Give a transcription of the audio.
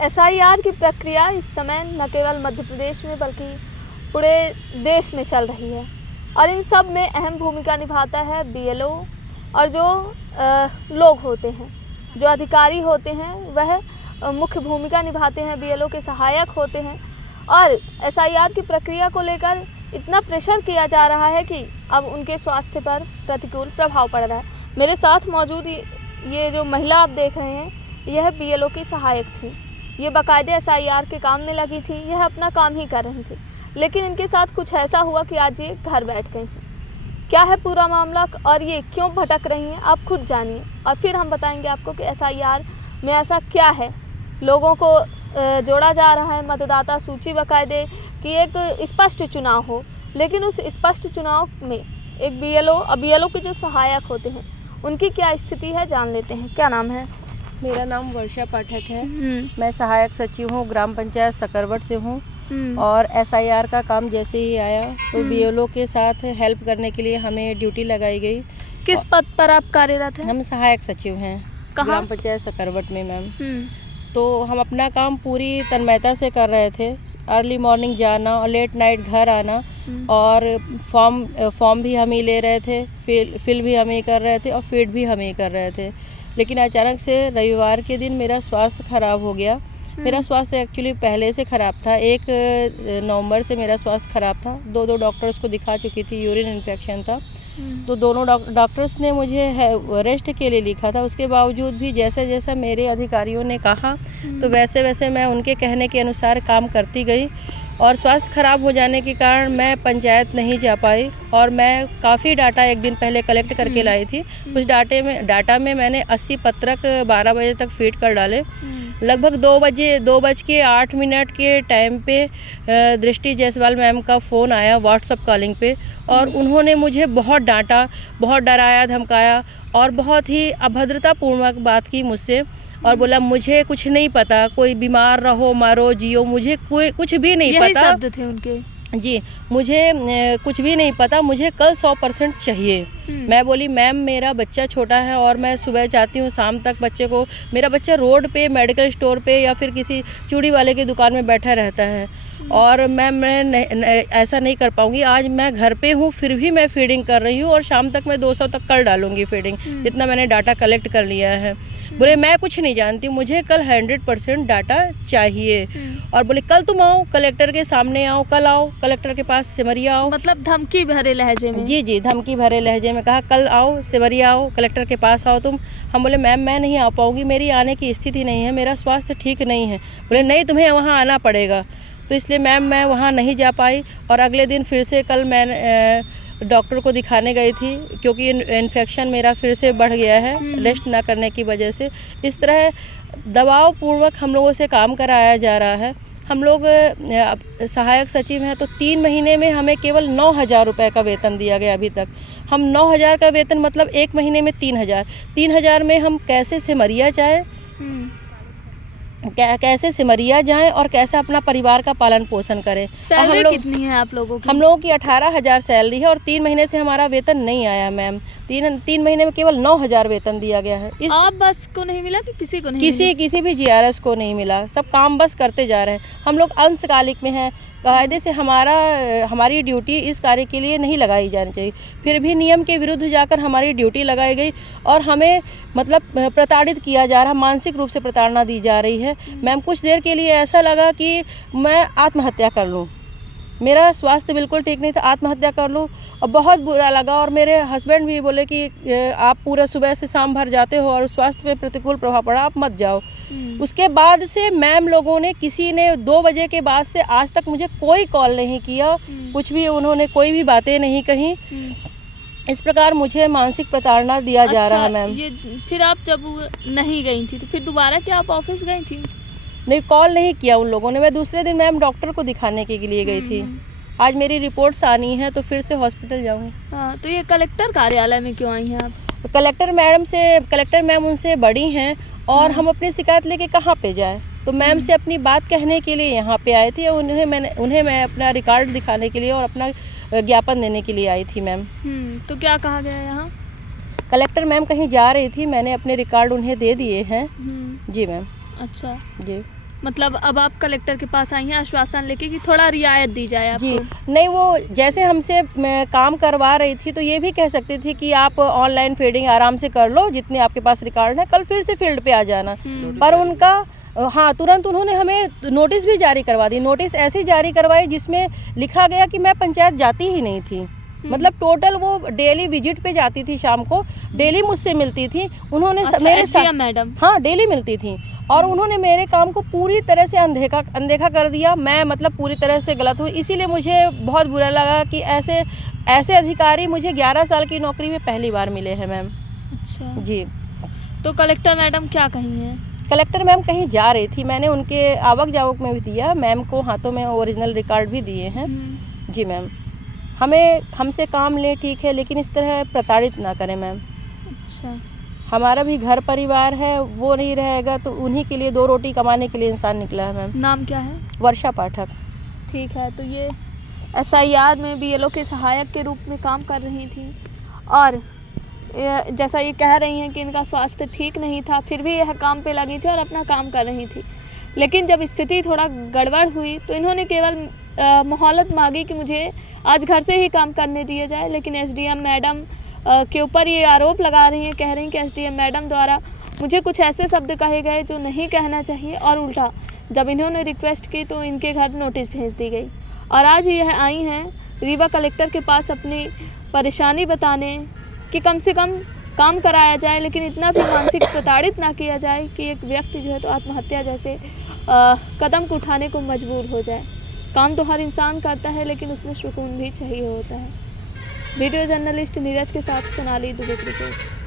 SIR की प्रक्रिया इस समय न केवल मध्य प्रदेश में बल्कि पूरे देश में चल रही है और इन सब में अहम भूमिका निभाता है बीएलओ और जो लोग होते हैं, जो अधिकारी होते हैं वह मुख्य भूमिका निभाते हैं, बीएलओ के सहायक होते हैं। और एसआईआर की प्रक्रिया को लेकर इतना प्रेशर किया जा रहा है कि अब उनके स्वास्थ्य पर प्रतिकूल प्रभाव पड़ रहा है। मेरे साथ मौजूद ये जो महिला आप देख रहे हैं, यह बीएलओ की सहायक थी। ये बाकायदे एसआईआर के काम में लगी थी, यह अपना काम ही कर रही थी, लेकिन इनके साथ कुछ ऐसा हुआ कि आज ये घर बैठ गई। क्या है पूरा मामला और ये क्यों भटक रही हैं, आप खुद जानिए और फिर हम बताएंगे आपको कि एसआईआर में ऐसा क्या है। लोगों को जोड़ा जा रहा है, मतदाता सूची बाकायदे कि एक स्पष्ट चुनाव हो, लेकिन उस स्पष्ट चुनाव में एक बीएलओ और बीएलओ के जो सहायक होते हैं उनकी क्या स्थिति है, जान लेते हैं। क्या नाम है? मेरा नाम वर्षा पाठक है। मैं सहायक सचिव हूँ, ग्राम पंचायत सकरवट से हूँ। और एसआईआर का काम जैसे ही आया तो बीएलओ के साथ हेल्प करने के लिए हमें ड्यूटी लगाई गई। किस पद पर आप कार्यरत हैं? हम सहायक सचिव हैं ग्राम पंचायत सकरवट में मैम। तो हम अपना काम पूरी तन्मयता से कर रहे थे। अर्ली मॉर्निंग जाना और लेट नाइट घर आना, और फॉर्म भी हम ही ले रहे थे, फिल भी हम ही कर रहे थे और फीड भी हम ही कर रहे थे। लेकिन अचानक से रविवार के दिन मेरा स्वास्थ्य ख़राब हो गया। मेरा स्वास्थ्य एक्चुअली पहले से ख़राब था। 1 नवंबर से मेरा स्वास्थ्य ख़राब था। दो डॉक्टर्स को दिखा चुकी थी, यूरिन इन्फेक्शन था। तो दोनों डॉक्टर्स ने मुझे रेस्ट के लिए लिखा था। उसके बावजूद भी जैसे जैसा मेरे अधिकारियों ने कहा तो वैसे वैसे मैं उनके कहने के अनुसार काम करती गई। और स्वास्थ्य ख़राब हो जाने के कारण मैं पंचायत नहीं जा पाई और मैं काफ़ी डाटा एक दिन पहले कलेक्ट करके लाई थी। उस डाटा में मैंने 80 पत्रक 12 बजे तक फीड कर डाले। लगभग 2:08 के टाइम पे दृष्टि जायसवाल मैम का फ़ोन आया व्हाट्सअप कॉलिंग पे, और उन्होंने मुझे बहुत डांटा, बहुत डराया धमकाया और बहुत ही अभद्रतापूर्वक बात की मुझसे और बोला मुझे कुछ नहीं पता, कोई बीमार रहो मरो जियो, मुझे कोई कुछ भी नहीं पता। यही शब्द थे उनके। जी, मुझे कुछ भी नहीं पता, मुझे कल 100% चाहिए। मैं बोली मैम मेरा बच्चा छोटा है और मैं सुबह जाती हूँ शाम तक बच्चे को, मेरा बच्चा रोड पे मेडिकल स्टोर पे या फिर किसी चूड़ी वाले की दुकान में बैठा रहता है और मैं ऐसा नहीं कर पाऊँगी। आज मैं घर पे हूँ फिर भी मैं फीडिंग कर रही हूँ और शाम तक मैं 200 तक कर डालूँगी फीडिंग, जितना मैंने डाटा कलेक्ट कर लिया है। बोले मैं कुछ नहीं जानती, मुझे कल 100% डाटा चाहिए। और बोले कल तुम आओ, कलेक्टर के सामने आओ, कल आओ कलेक्टर के पास सिमरिया आओ। मतलब धमकी भरे लहजे में? जी, धमकी भरे लहजे में कहा कल आओ सिमरिया आओ, कलेक्टर के पास आओ तुम। हम बोले मैम मैं नहीं आ पाऊँगी, मेरी आने की स्थिति नहीं है, मेरा स्वास्थ्य ठीक नहीं है। बोले नहीं तुम्हें वहाँ आना पड़ेगा। तो इसलिए मैम मैं वहाँ नहीं जा पाई और अगले दिन फिर से कल मैं डॉक्टर को दिखाने गई थी क्योंकि इन्फेक्शन मेरा फिर से बढ़ गया है रेस्ट ना करने की वजह से। इस तरह दबाव पूर्वक हम लोगों से काम कराया जा रहा है। हम लोग सहायक सचिव हैं तो 3 महीने में हमें केवल 9,000 रुपये का वेतन दिया गया अभी तक। हम 9,000 का वेतन मतलब 1 महीने में 3,000 में हम कैसे सिमरिया जाएँ, कैसे सिमरिया जाएं और कैसे अपना परिवार का पालन पोषण करें। सैलरी कितनी है आप लोगों की? हम लोगों की 18,000 सैलरी है और 3 महीने से हमारा वेतन नहीं आया मैम। 3 महीने में केवल 9,000 वेतन दिया गया है। आप बस को नहीं मिला कि किसी को नहीं मिला? किसी भी जीआरएस को नहीं मिला, सब काम बस करते जा रहे हैं। हम लोग अंशकालिक में हैं, कायदे से हमारी ड्यूटी इस कार्य के लिए नहीं लगाई जानी चाहिए, फिर भी नियम के विरुद्ध जाकर हमारी ड्यूटी लगाई गई और हमें मतलब प्रताड़ित किया जा रहा, मानसिक रूप से प्रताड़ना दी जा रही है। मैम कुछ देर के लिए ऐसा लगा कि मैं आत्महत्या कर लूँ, मेरा स्वास्थ्य बिल्कुल ठीक नहीं था, आत्महत्या कर लूँ और बहुत बुरा लगा। और मेरे हस्बैंड भी बोले कि आप पूरा सुबह से शाम भर जाते हो और स्वास्थ्य पे प्रतिकूल प्रभाव पड़ा, आप मत जाओ। उसके बाद से मैम लोगों ने, किसी ने 2 बजे के बाद से आज तक मुझे कोई कॉल नहीं किया, कुछ भी उन्होंने कोई भी बातें नहीं कही। इस प्रकार मुझे मानसिक प्रताड़ना दिया जा रहा है मैम। ये फिर आप जब नहीं गई थी तो फिर दोबारा क्या आप ऑफिस गई थी? नहीं, कॉल नहीं किया उन लोगों ने। मैं दूसरे दिन मैम डॉक्टर को दिखाने के लिए गई थी। आज मेरी रिपोर्ट्स आनी है तो फिर से हॉस्पिटल जाऊंगी। हाँ, तो ये कलेक्टर कार्यालय में क्यों आई हैं आप? कलेक्टर मैम उनसे बड़ी हैं और हम अपनी शिकायत लेके कहाँ पे जाएं, तो मैम से अपनी बात कहने के लिए यहाँ पे आई थी और उन्हें मैं अपना रिकॉर्ड दिखाने के लिए और अपना ज्ञापन देने के लिए आई थी मैम। तो क्या कहा गया यहाँ? कलेक्टर मैम कहीं जा रही थी, मैंने अपने रिकॉर्ड उन्हें दे दिए हैं। जी मैम। अच्छा जी। मतलब अब आप कलेक्टर के पास आई हैं आश्वासन लेके कि थोड़ा रियायत दी जाए आपको। जी नहीं, वो जैसे हमसे काम करवा रही थी तो ये भी कह सकती थी कि आप ऑनलाइन फीडिंग आराम से कर लो, जितने आपके पास रिकॉर्ड है, कल फिर से फील्ड पे आ जाना। पर उनका हाँ, तुरंत उन्होंने हमें नोटिस भी जारी करवा दी। नोटिस ऐसी जारी करवाई जिसमें लिखा गया कि मैं पंचायत जाती ही नहीं थी। मतलब टोटल वो डेली विजिट पे जाती थी, शाम को डेली मुझसे मिलती थी। उन्होंने मेरे साथ मैडम, हाँ डेली मिलती थी, और उन्होंने मेरे काम को पूरी तरह से अनदेखा कर दिया। मैं मतलब पूरी तरह से गलत हुई, इसीलिए मुझे बहुत बुरा लगा कि ऐसे अधिकारी मुझे 11 साल की नौकरी में पहली बार मिले हैं मैम। अच्छा जी। तो कलेक्टर मैडम क्या कही हैं? कलेक्टर मैम कहीं जा रही थी, मैंने उनके आवक जावक में भी दिया, मैम को हाथों में ओरिजिनल रिकॉर्ड भी दिए हैं। जी मैम, हमसे काम लें ठीक है, लेकिन इस तरह प्रताड़ित ना करें मैम। अच्छा, हमारा भी घर परिवार है, वो नहीं रहेगा तो उन्हीं के लिए 2 रोटी कमाने के लिए इंसान निकला है मैम। नाम क्या है? वर्षा पाठक। ठीक है, तो ये SIR में BLO के सहायक के रूप में काम कर रही थी, और जैसा ये कह रही हैं कि इनका स्वास्थ्य ठीक नहीं था, फिर भी यह काम पे लगी थी और अपना काम कर रही थी। लेकिन जब स्थिति थोड़ा गड़बड़ हुई तो इन्होंने केवल मोहलत मांगी कि मुझे आज घर से ही काम करने दिया जाए। लेकिन SDM मैडम के ऊपर ये आरोप लगा रही हैं, कह रही हैं कि SDM मैडम द्वारा मुझे कुछ ऐसे शब्द कहे गए जो नहीं कहना चाहिए, और उल्टा जब इन्होंने रिक्वेस्ट की तो इनके घर नोटिस भेज दी गई। और आज यह आई हैं रीवा कलेक्टर के पास अपनी परेशानी बताने कि कम से कम काम कराया जाए, लेकिन इतना भी मानसिक प्रताड़ित ना किया जाए कि एक व्यक्ति जो है तो आत्महत्या जैसे कदम को उठाने को मजबूर हो जाए। काम तो हर इंसान करता है, लेकिन उसमें सुकून भी चाहिए होता है। वीडियो जर्नलिस्ट नीरज के साथ सोनाली दुबे की रिपोर्ट।